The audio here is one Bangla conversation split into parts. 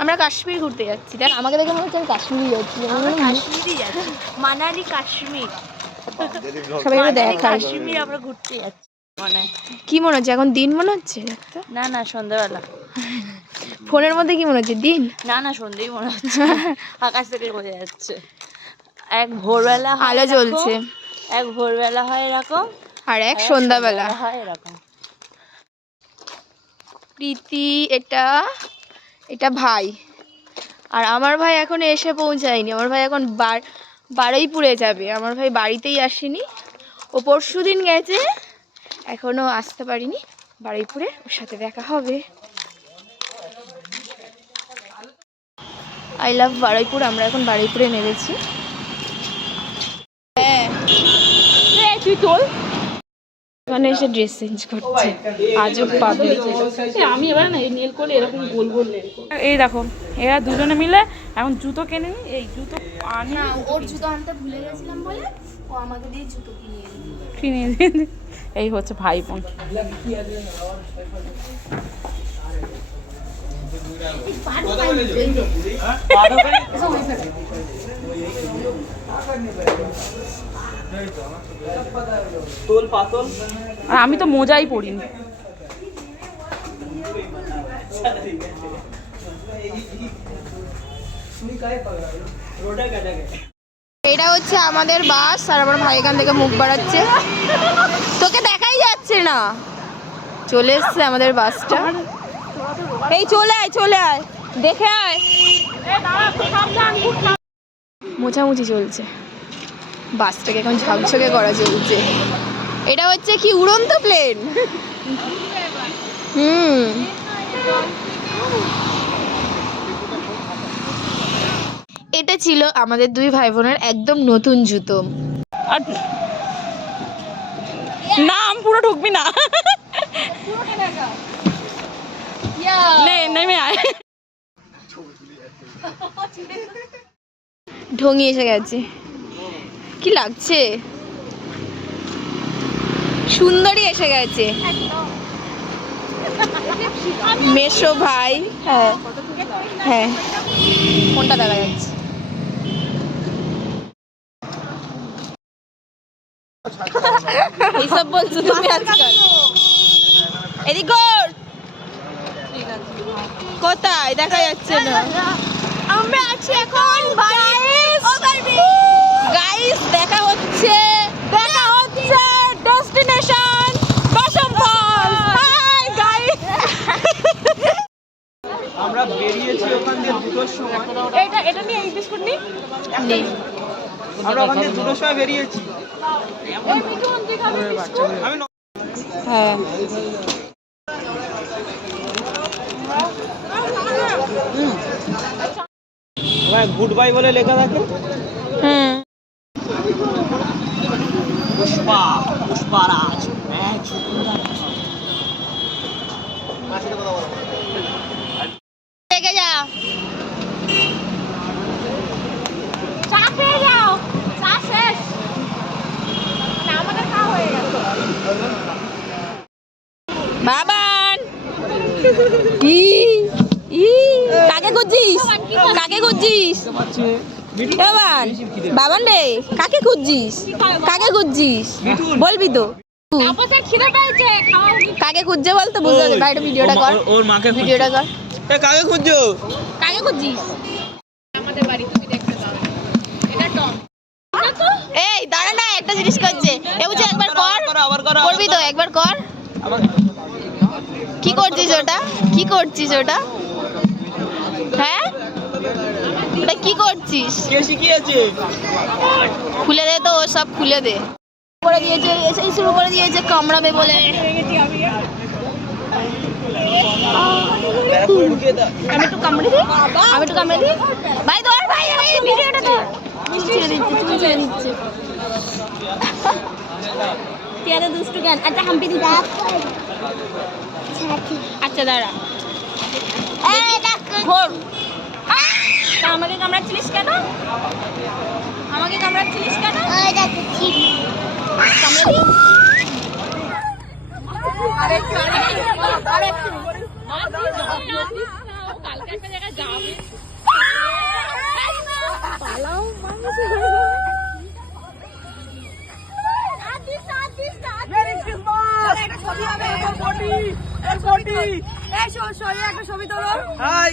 আমরা কাশ্মীর ঘুরতে যাচ্ছি। দেখ আমাকে দেখে মনে হচ্ছে আমি কাশ্মীরই যাচ্ছি। কাশ্মীরই যাচ্ছি, মানালি কাশ্মীর। সবাই দেখ কাশ্মীর আমরা ঘুরতে যাচ্ছি। মানে কি মনে হচ্ছে এখন দিন মনে হচ্ছে? না না সন্ধ্যাবেলা। ফোনের মধ্যে কি মনে হচ্ছে দিন? না না সন্ধ্যেই মনে হচ্ছে, আকাশ থেকে বোঝা যাচ্ছে। এক ভোরবেলা আলো জ্বলছে, এক ভোরবেলা হয় এরকম, আর এক সন্ধ্যাবেলা হয় এরকম। প্রীতি এটা এটা ভাই, আর আমার ভাই এখন এসে পৌঁছায়নি। আমার ভাই এখন বারুইপুরে যাবে। আমার ভাই বাড়িতেই আসেনি, ও পরশু দিন গেছে, এখনো আসতে পারিনি বারুইপুরে। ওর সাথে দেখা হবে। I love Baruipur. আমরা এখন বারুইপুরে নেমেছি। হ্যাঁ তুই তোল। ওখানে এসে ড্রেস চেঞ্জ করছে, আজব পাবলিক। আমি এবার না এই নেল করলে এরকম গোল গোল নেল। এই দেখো এরা দুজনে মিলে এখন জুতো কিনে নি। এই জুতো আনি, ওর জুতো আনতে ভুলে গেছিলাম বলে ও আমাকে দিয়ে জুতো কিনে দিন। এই হচ্ছে ভাই বোন। আর আমি তো মোজাই পরিনি। এটা হচ্ছে আমাদের বাস, আর আমার ভাই এখান থেকে মুখ বাড়াচ্ছে, তোকে দেখাই যাচ্ছে না। চলে এসছে আমাদের বাসটা। এই চলে আয় চলে আয়, দেখে আয়। মোছামুছি চলছে, বাসটাকে এখন ঝকঝকে করা চলছে। এটা হচ্ছে কি উড়ন্ত প্লেন? এটা ছিল আমাদের দুই ভাই বোনের একদম নতুন জুতো। আর নাম পুরো ঢুকবি না, নেমে আয়। ঢঙি এসে গেছে, কি লাগছে, সুন্দরী এসে গেছে মেশো ভাই। হ্যাঁ হ্যাঁ কোনটা দেখা যাচ্ছে? এইসব বলছো তুমি আজকাল? এদিক কর, কোথায় দেখা যাচ্ছে না? আমরা আছি এখন গাইস, দেখা হচ্ছে ডেস্টিনেশন দশম ফলস। হাই গাইস, আমরা বেরিয়েছি ওখান দিয়ে 2টোর সময়। এটা নিয়ে এই বিস্কুট নি নেই। আমরা ওখান দিয়ে 2টোর সময় বেরিয়েছি। আমি হ্যাঁ ভাই গুড বাই বলে লেখা থাকে। পুষ্পারাজ দেখে যা, চা খেয়ে যাও, চা শেষ, আমাদের খাওয়া হয়ে গেছে। বাবান কাকে খুঁজছিস? কাকে খুঁজছিস? বাবান বাবান রে, কাকে খুঁজছিস? কাকে খুঁজছিস বলবি তো? কাকে খুঁজছে বলতো? বুঝতে পারছি। ভাই ভিডিওটা কর, ওর মাকে ভিডিওটা কর। এ কাকে খুঁজছো? কাকে খুঁজছিস? আমাদের বাড়ি তুমি দেখতে পাবে। এটা টম। এই দাঁড়া না, একটা জিনিস করছে। এ বুঝি একবার কর, করবি তো? একবার কর। কি করছিস ওটা? কি করছিস ওটা? হ্যাঁ ওটা কি করছিস? কে শিখিয়েছে? খুলে দে তো, ও সব খুলে দে। করে দিয়েছে, এসেই শুরু করে দিয়েছে কামড়াবে বলে। আমি একটু কামড়ে দিই, আমি একটু কামড়ে দিই। ভাই ধর, ভাই ভিডিওটা ধর। ছেড়ে দিচ্ছে, চুল ছেড়ে দিচ্ছে। তেরে দুষ্টু জ্ঞান। আচ্ছা হাম্পি দিচ্ছি। আচ্ছা দাঁড়া, ঘোর। তা আমাকে কামড়াচ্ছিলিস কেন? আমাকে কামড়াচ্ছিলিস কেন? কামড়ে দিই। আরেকটু কালকে একটা জায়গায় যাবে। একটা ছবি তোলো। Hi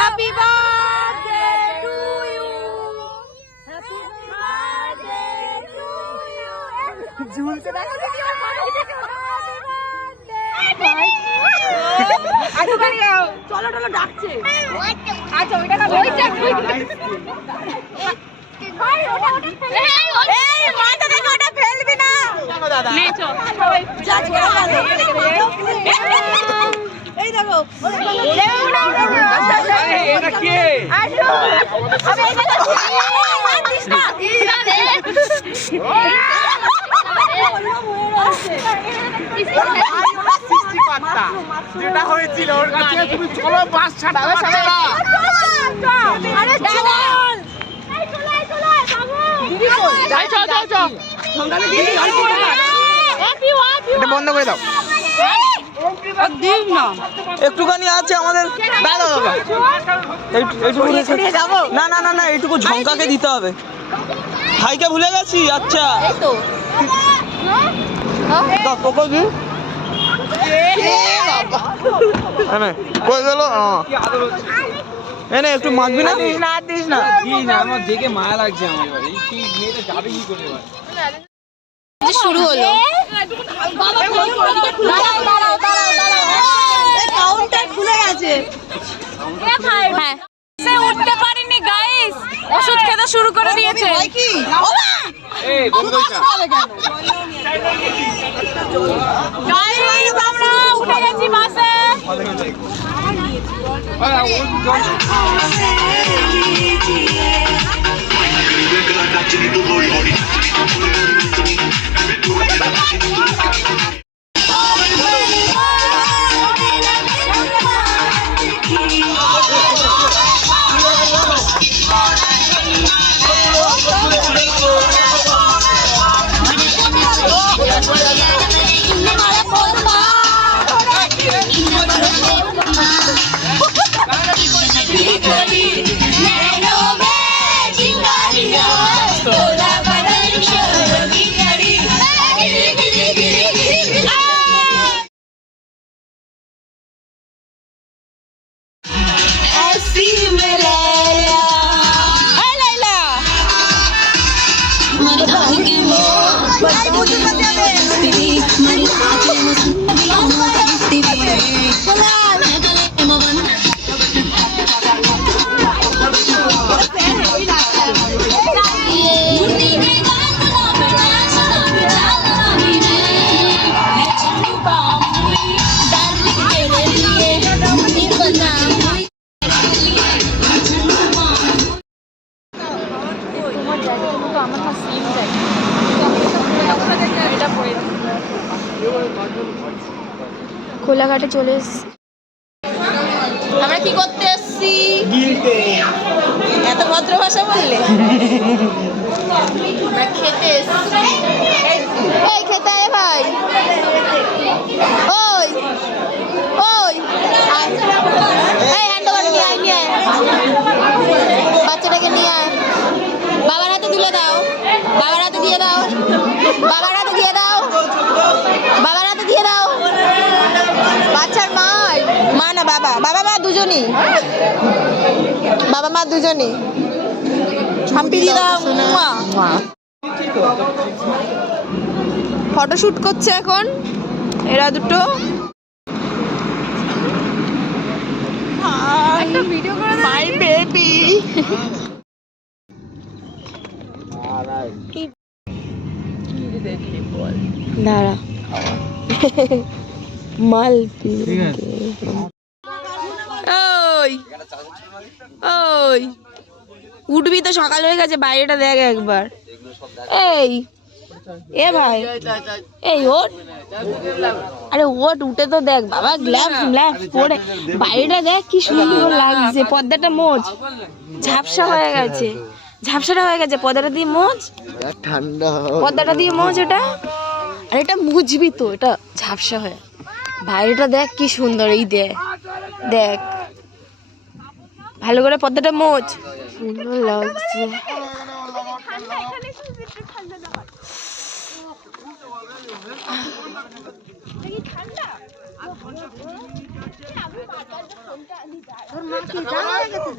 happy birthday to you, happy birthday to you. ঝুলতে দেখো দেখি আমার মাথায় থেকে চলো চলো ডাকছে। আচ্ছা ওইটা না ওইটা মাথা দেখো, ওটা ফেলবি না। নে চল এই দেখো এটা কে? যেটা হয়েছিল ওর কাছে তুমি চলো বাস ছাড়তে পারছো না। আরে চল এটা বন্ধ করে দাও। একটুখানি আছে আমাদের। দাদা দাদা এইটুকু না না না না এইটুকু ঝঙ্কাকে দিতে হবে। ভাইকে ভুলে গেছি। আচ্ছা তো দাও তোকে দি। এনে কই গেল? এনে একটু মাখবি না? না দিস না। আমার দেখে মায়া লাগছে আমার এবার। এই কি মেয়েটা যাবে কি করে এবার? শুরু হলো। কাউন্টার খুলে গেছে। হ্যাঁ সে উঠতে পারেনি গাইস, ওষুধ খেতে শুরু করে দিয়েছে। এই বন্ধ এটা। গাইস আমরা উঠে গেছি বাসে। কোলাঘাটে চলে এসেছি। আমরা কি করতে এসেছি? এত ভদ্র ভাষা বললে? আমরা খেতে এসেছি। এই খেতে আয় ভাই। ওই ওই এই হ্যান্ডওভার নিয়ে আয়, নিয়ে আয় বাচ্চাটাকে, নিয়ে আয়। বাবার হাতে তুলে দাও, বাবার হাতে দিয়ে দাও, বাবার হাতে দিয়ে দাও, বাবার হাতে দিয়ে দাও। বাচ্চার মা না বাবা, বাবা মা দুজনই, বাবা মা দুজনই। হাম্পি দিয়ে দাও। ফটোশুট করছে এখন এরা দুটো। একটা ভিডিও করে দাও। My baby. দাঁড়া মাল। ওই ওই উঠবি তো, সকাল হয়ে গেছে, বাইরেটা দেখ একবার। এই এ ভাই, এই ওঠ, আরে ওঠ, উঠে তো দেখ বাবা, গ্লাভস গ্লাভস পরে বাইরেটা দেখ কি সুন্দর লাগছে। পর্দাটা মোজ, ঝাপসা হয়ে গেছে, ঝাপসাটা হয়ে গেছে। পর্দাটা দিয়ে মোজ, ঠান্ডা পর্দাটা দিয়ে মোজ এটা। আর এটা মুছবি তো, এটা ঝাপসা হয়ে। বাইরেটা দেখ কি সুন্দর, এই দেখ দেখ ভালো করে পর্দাটা মোজ, সুন্দর লাগছে। তোর মা কি জানা গেছে?